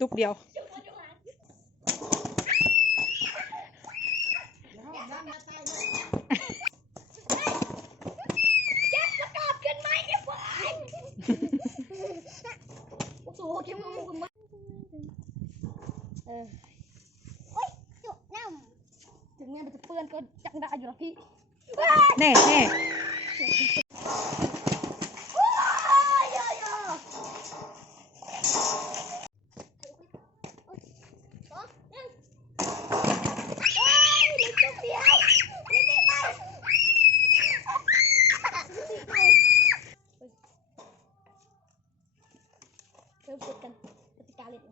ตุกเดียวถึงแม้มันจะเปื้อนก็จังได้อยู่หรอกพี่แน่เริ่มเกิดกันกติกาเล่น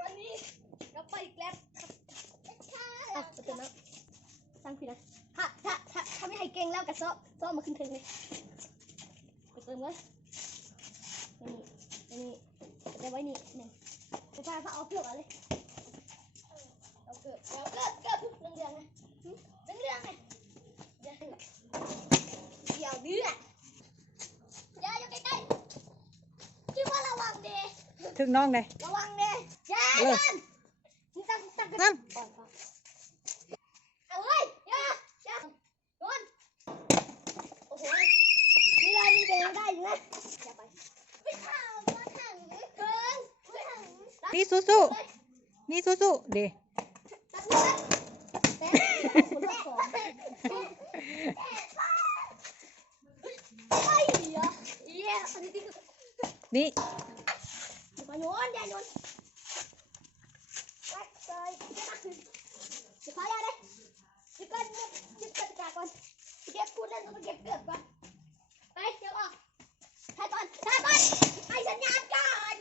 วันนี้เราไปอีกแล้วครับเติมน้ำตั้งพี่นะถ้าไม่ให้เก่งแล้วกับซ้อมาขึ้นเทงเลยไปเติมเลยนี่จะไว้นี่หนึ่งจะพาเอาเกลืออะไรเอาเกลือเรื่องไงเรื่องไงเดี๋ยวเดือดอย่าอยู่ใกล้ๆคิดว่าระวังเด้ถึงน้องเลยระวังเด้อย่าเดินนี่ตั้งนั่นเอาเฮ้ยอย่าโดนโอ้โหนี่เราเดินได้อยู่นะอย่าไปไม่ทำมาถังเกินนี่สู้เดนี่อย่าโยนอย่าพายาเลยยึดกติกาก่อนเก็บพูดเล่นต้องเก็บเกือบก่อนไปเดี๋ยวออกถ่ายก่อนให้สัญญาณก่อน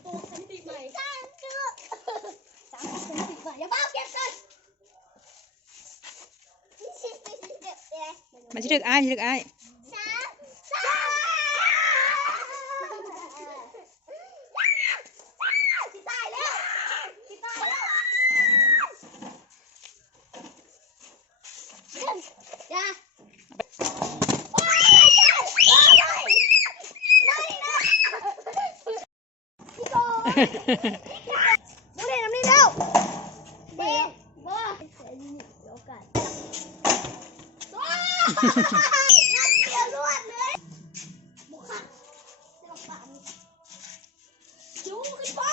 3 ตัวสถิติใหม่3 ตัวสถิติใหม่อย่าบ้าเก็บกันมันจะถึกอ้ายอย่าดูเล่นน้ำนี่เร็วเด็กบ่เดี๋ยวกันงัดเดียวรวดเลยบุกขัดเดี๋ยวปามจูงขึ้นฟ้า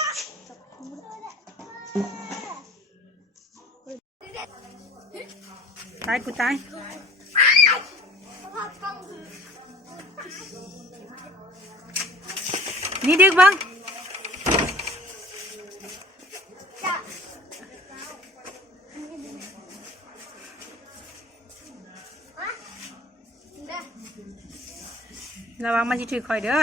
ตายกูตายนี่ดึกบ้างระวังมันจะถือคอยเด้อ